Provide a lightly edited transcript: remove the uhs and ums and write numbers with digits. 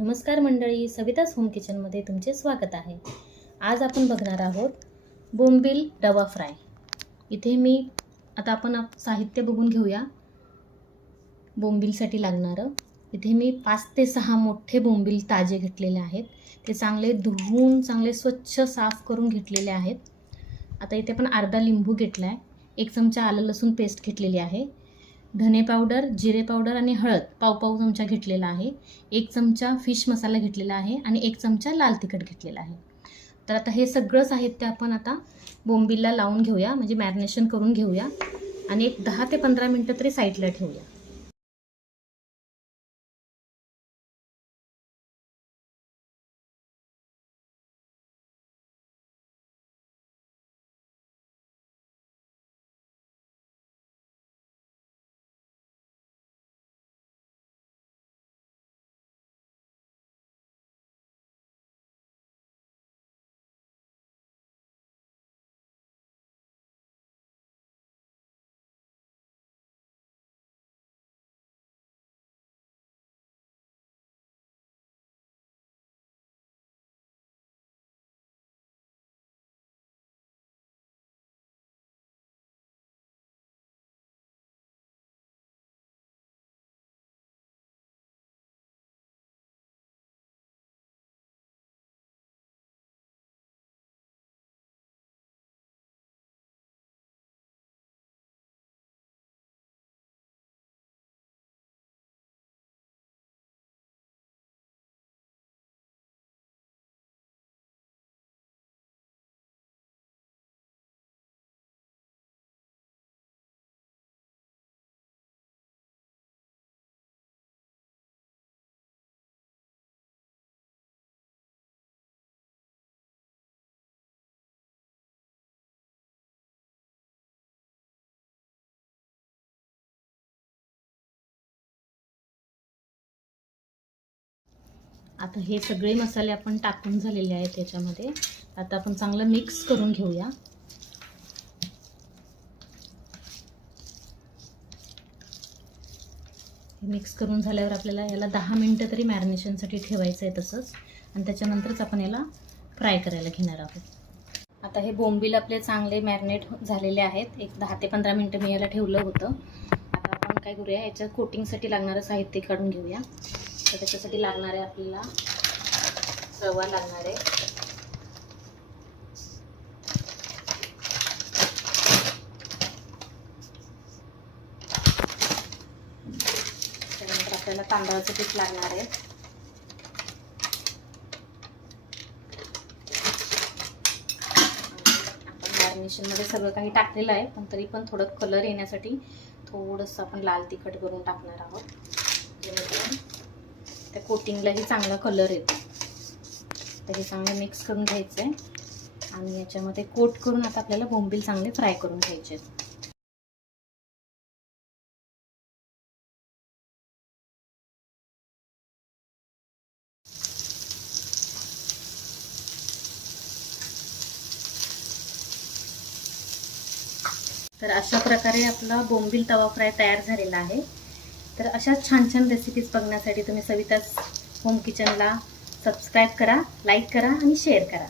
नमस्कार मंडळी, सवितास होम किचनमध्ये तुमचे स्वागत आहे। आज आपण बघणार आहोत बोंबील रवा फ्राय। इथे मी आता आपण साहित्य बघून घेऊया। बोंबीलसाठी लागणारं इथे मी 5 ते 6 मोठे बोंबील ताजे घेतलेले आहेत। ते चांगले धुवून चांगले स्वच्छ साफ करून घेतलेले आहेत। आता इथे पण अर्धा लिंबू घेतलाय, 1 चमचा आलं लसूण पेस्ट घेतलेली आहे, धने पावडर, जिरे पावडर आणि हळद पाव चमचा घेतलेला आहे, 1 चमचा फिश मसाला घेतलेला आहे आणि 1 चमचा लाल तिखट घेतलेला आहे। तर आता हे सगळं साहित्य आपण आता बोंबीलला लावून घेऊया, म्हणजे मॅरिनेशन करून घेऊया आणि एक 10 ते 15 मिनिटं तरी साईडला ठेवूया। आता हे सगळे मसाले आपण टाकून झालेले आहेत त्याच्यामध्ये। आता आपण चांगलं मिक्स करून घेऊया। मिक्स करून झाल्यावर आपल्याला याला 10 मिनिटं तरी मॅरिनेशनसाठी ठेवायचं आहे तसंच, आणि त्याच्यानंतरच आपण याला फ्राय करायला घेणार आहोत। आता हे बोंबील आपले चांगले मॅरिनेट झालेले आहेत। एक 10 ते 15 मिनिटं मी याला ठेवलं होतं। आता आपण काय करूया, याच्या कोटिंगसाठी लागणारं साहित्य काढून घेऊया। तर त्याच्यासाठी लागणार आहे आपल्याला रवा लागणार आहे, त्यानंतर आपल्याला तांदळाचं पीठ लागणार आहे, आपण मॅरिनेशनमध्ये सगळं काही टाकलेलं आहे, पण तरी पण थोडं कलर येण्यासाठी थोडंसं आपण लाल तिखट करून टाकणार आहोत, जेणेकरून त्या कोटिंगलाही चांगला कलर येतो। तर हे चांगलं मिक्स करून घ्यायचं आहे आणि याच्यामध्ये कोट करून आता आपल्याला बोंबील चांगले फ्राय करून घ्यायचे आहेत। तर अशा प्रकारे आपला बोंबील तवा फ्राय तयार झालेला आहे। तर अशाच छान छान रेसिपीज बघण्यासाठी तुम्ही सवितास होम किचनला सबस्क्राईब करा, लाईक करा आणि शेअर करा।